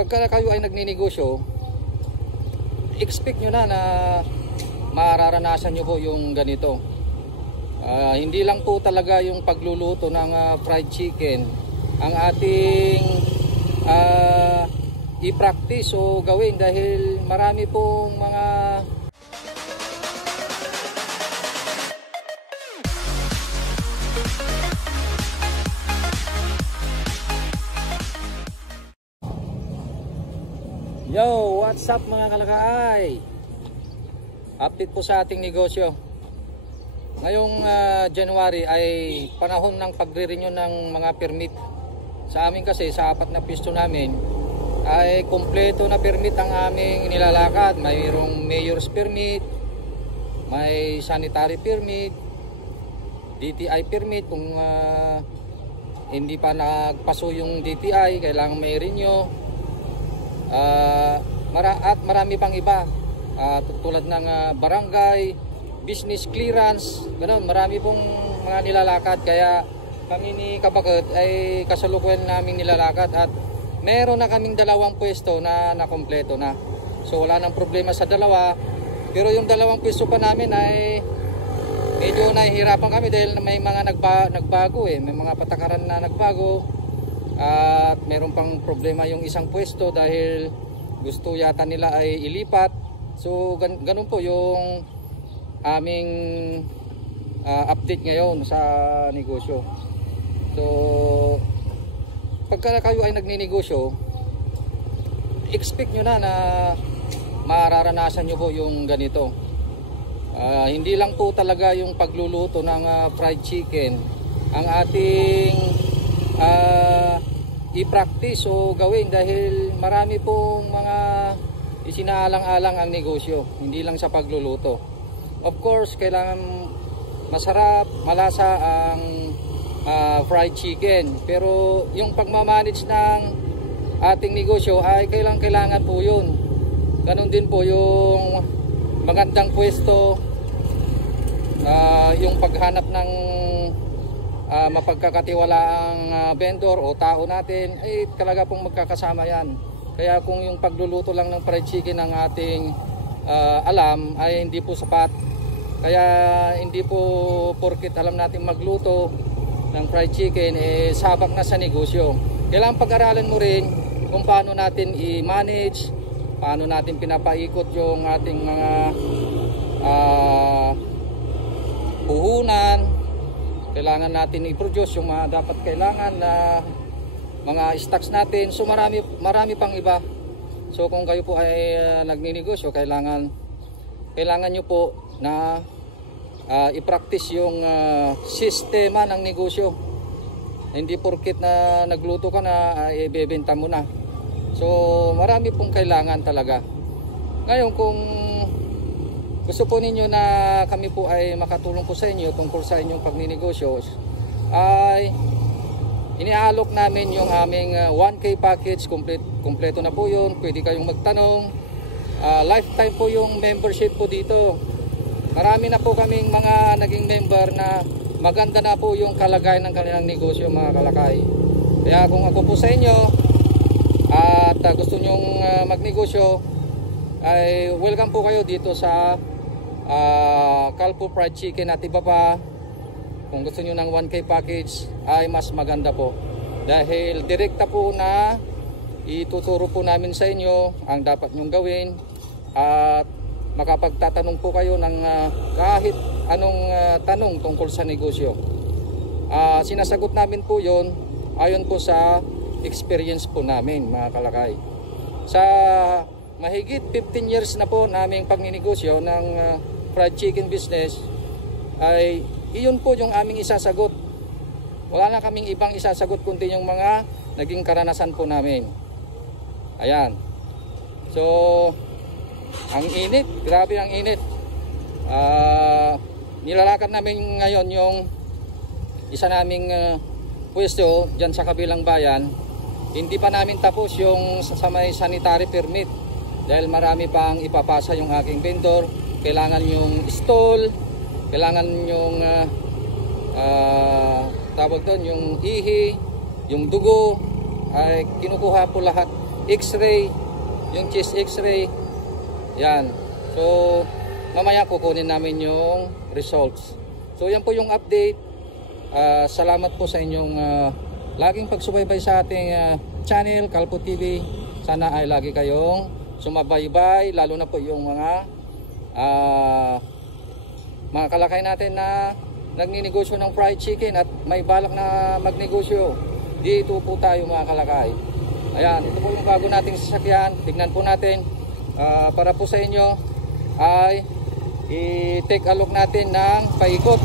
pagka kayo ay nagninegosyo, expect nyo na mararanasan nyo po yung ganito. Hindi lang po talaga yung pagluluto ng fried chicken ang ating i-practice o gawin, dahil marami pong mga Yo, what's up mga kalakaay? Update po sa ating negosyo. Ngayong January ay panahon ng pagre-renew ng mga permit. Sa amin kasi, sa 4 na pisto namin, ay kompleto na permit ang aming nilalakad. Mayroong mayor's permit, may sanitary permit, DTI permit. Kung hindi pa nagpaso yung DTI, kailangan may renew. At marami pang iba, tulad ng barangay, business clearance, ganoon. Marami pong mga nilalakad, kaya kami ni Kabaket ay kasalukuyan naming nilalakad at meron na kaming 2 pwesto na nakompleto na. So wala nang problema sa dalawa, pero yung 2 pwesto pa namin ay medyo nahihirapan kami dahil may mga nagbago may mga patakaran na nagbago. At meron pang problema yung isang pwesto dahil gusto yata nila ay ilipat. So ganun po yung aming update ngayon sa negosyo. So pagka kayo ay nagninegosyo, expect nyo na mararanasan nyo po yung ganito. Hindi lang po talaga yung pagluluto ng fried chicken ang ating i-practice o gawin, dahil marami pong mga isinaalang-alang ang negosyo, hindi lang sa pagluluto. Of course, kailangan masarap, malasa ang fried chicken, pero yung pagmamanage ng ating negosyo ay kailangan po yun. Ganon din po yung magandang pwesto, yung paghanap ng mapagkakatiwalaang vendor o tao natin, ay talaga pong magkakasama yan. Kaya kung yung pagluluto lang ng fried chicken ang ating alam, ay hindi po sapat. Kaya hindi po porket alam natin magluto ng fried chicken, sabak na sa negosyo. Kailangan pag-aralan mo rin kung paano natin i-manage, paano natin pinapaikot yung ating mga puhunan. Kailangan natin i-produce yung mga dapat kailangan na mga stocks natin. So marami pang iba. So kung kayo po ay nagninegosyo, kailangan nyo po na i-practice yung sistema ng negosyo. Hindi porket na nagluto ka na ibebenta mo na. So marami pong kailangan talaga. Ngayon, kung gusto po ninyo na kami po ay makatulong po sa inyo tungkol sa inyong pagninegosyo, ay iniaalok namin yung aming 1K package. Kompleto na po yun. Pwede kayong magtanong. Lifetime po yung membership po dito. Marami na po kaming mga naging member na maganda na po yung kalagayan ng kanilang negosyo, mga kalakay. Kaya kung ako po sa inyo at gusto nyong magnegosyo, ay welcome po kayo dito sa Calpo Fried Chicken at iba pa. Kung gusto nyo ng 1K package ay mas maganda po, dahil direkta po na ituturo po namin sa inyo ang dapat nyong gawin, at makapagtatanong po kayo ng kahit anong tanong tungkol sa negosyo. Sinasagot namin po yon ayon po sa experience po namin, mga kalakay. Sa mahigit 15 years na po naming pagninegosyo ng fried chicken business, ay iyon po yung aming isasagot. Wala na kaming ibang isasagot kundi yung mga naging karanasan po namin. Ayan. So ang init, grabe ang init. Nilalakad namin ngayon yung isa naming pwesto dyan sa kabilang bayan. Hindi pa namin tapos yung sa may sanitary permit, dahil marami pang ipapasa yung aking vendor. Kailangan yung stall, kailangan yung tawag doon, yung ihi, yung dugo, ay kinukuha po lahat x-ray, yung chest x-ray. Yan. So, mamaya kukunin namin yung results. So, yan po yung update. Salamat po sa inyong laging pagsubaybay sa ating channel, Calpo TV. Sana ay lagi kayong sumabaybay, lalo na po yung mga kalakay natin na nagninegosyo ng fried chicken at may balak na magnegosyo. Dito po tayo mga kalakay. Ayan, ito po yung bago nating sasakyan. Tignan po natin. Para po sa inyo ay i-take a look natin ng paikot.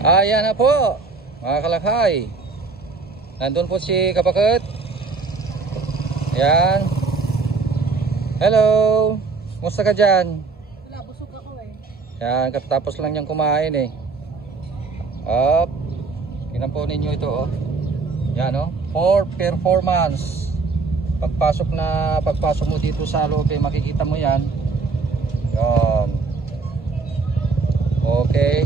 Ayan na po mga kalakay. Nandun po si Kabakot. Ayan. Hello. Kumusta ka dyan? Wala, busog ako eh. Yan, katapos lang niyang kumain eh. Up. Tingnan po ninyo ito oh. Yan oh. For performance. Pagpasok mo dito sa loob eh, makikita mo yan. Yan. Okay.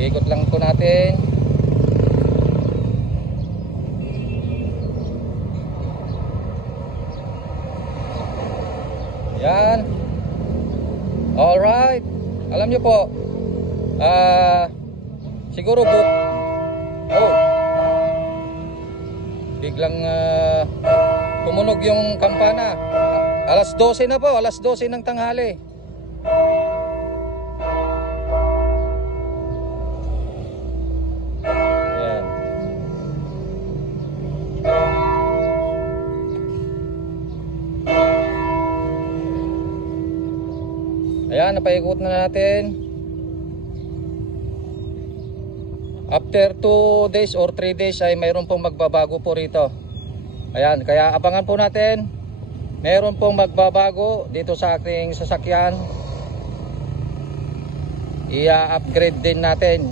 Ikot lang po natin. Yan. Alright. Alam nyo po, siguro po, biglang tumunog yung kampana. Alas 12 na po, alas 12 ng tanghali. Yan. Ayan, napaikot na natin. After 2 days or 3 days ay mayroon pong magbabago po rito. Ayan, kaya abangan po natin. Mayroon pong magbabago dito sa ating sasakyan. I-upgrade din natin.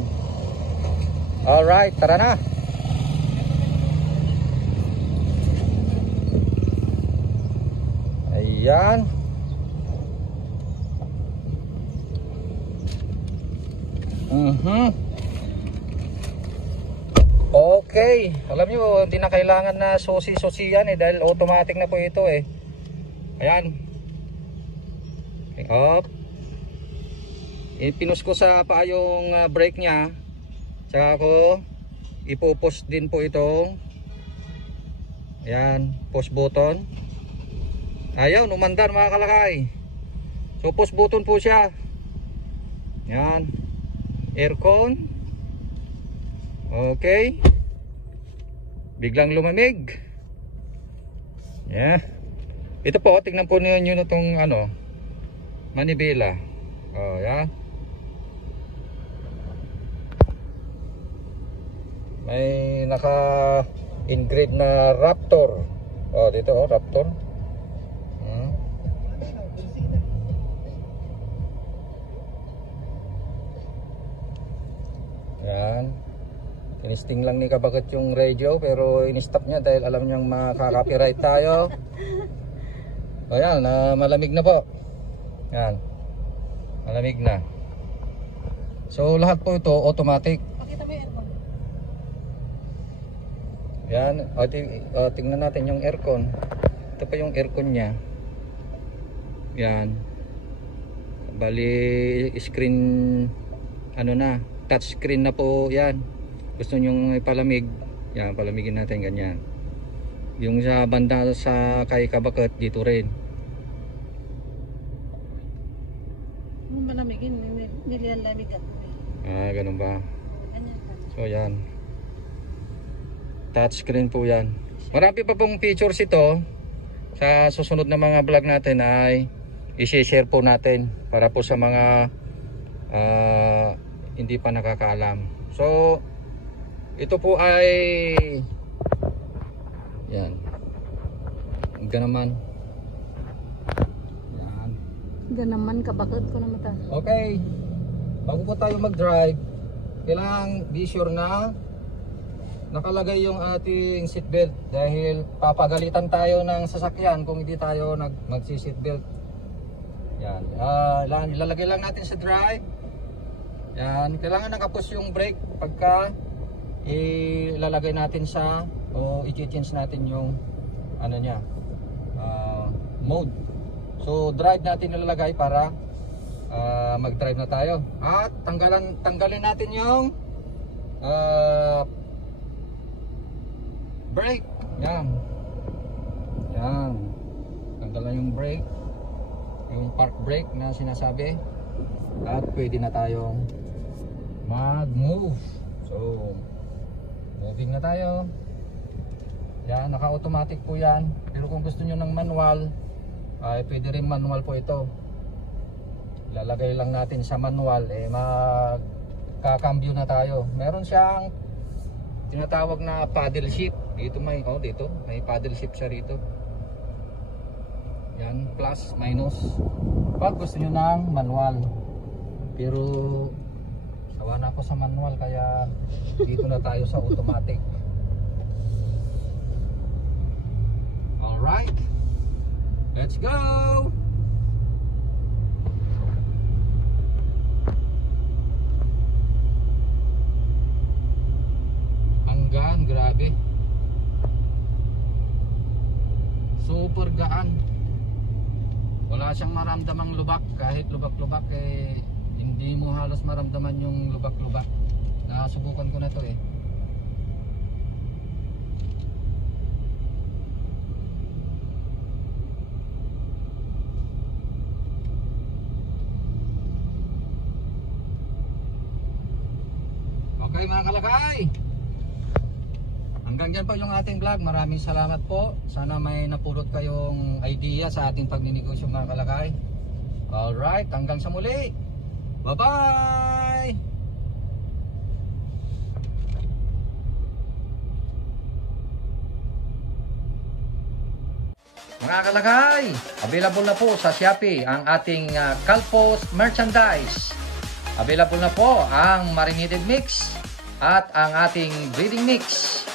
Alright, tara na. Ayan. Okay, alam nyo, hindi na kailangan na susi-susi yan eh, dahil automatic na po ito eh. Ayan. Pick up. Pinus ko sa paa yung brake nya. Tsaka ko ipo-push din po itong ayan, push button. Ayaw, umandar mga kalakay. So push button po siya. Ayan. Aircon. Okay. Biglang lumamig. Yeah. Ito po, tingnan po niyo itong ano, manibela. Oh, yan. May naka-engrave na Raptor. Oh, dito oh, Raptor. Yan. Tinisting lang ni Kabakot yung radio pero in-stop niya dahil alam niyang makaka-copyright tayo. O yan, malamig na po. Yan. Malamig na. So lahat po ito automatic. Pakita mo yung aircon. Yan. Tingnan natin yung aircon. Ito pa yung aircon niya. Yan. Bali screen ano na, touch screen na po yan. Gusto nyong ipalamig, yan, palamigin natin ganyan. Yung sa banda sa kay Kabakot dito rin. Malamigin, nililamig ako eh. Ganun ba? Ganyan pa. So yan. Touch screen po yan. Marami pa pong features ito. Sa susunod na mga vlog natin ay i-share po natin para po sa mga hindi pa nakakaalam. So ito po ay yan. Ganaman. Yan. Ganaman, Kabakot ko na mata. Okay. Bago po tayo mag-drive, kailangan be sure na nakalagay yung ating seatbelt dahil papagalitan tayo ng sasakyan kung hindi tayo magsi-seatbelt. Yan. Ilalagay lang natin sa drive. Yan. Kailangan nakapush yung brake pagka ilalagay natin sa o i-change natin yung ano niya, mode. So drive natin nilalagay para mag-drive na tayo. At tanggalin natin yung brake. Yan. Yan. Tanggalan yung brake, yung park brake na sinasabi. At pwede na tayong mag-move. So moving na tayo. Yan, naka-automatic po yan. Pero kung gusto nyo ng manual, ay pwede rin manual po ito. Lalagay lang natin sa manual, magkakambyo na tayo. Meron siyang tinatawag na paddle shift. Dito may paddle shift siya rito. Yan, plus, minus. Pag gusto nyo ng manual. Pero sawa na ako sa manual, kaya dito na tayo sa automatic. Alright, let's go! Hanggang, grabe. Super gaan. Wala siyang maramdamang lubak. Kahit lubak-lubak hindi mo halos maramdaman yung lubak-lubak. Nasubukan ko na to Okay mga kalakay, hanggang dyan po yung ating vlog. Maraming salamat po. Sana may napulot kayong idea sa ating pagninegosyo mga kalakay. Alright, hanggang sa muli. Bye bye. Mga kalakay, available na po sa Shopee ang ating Calpos merchandise. Available na po ang marinated mix at ang ating breeding mix.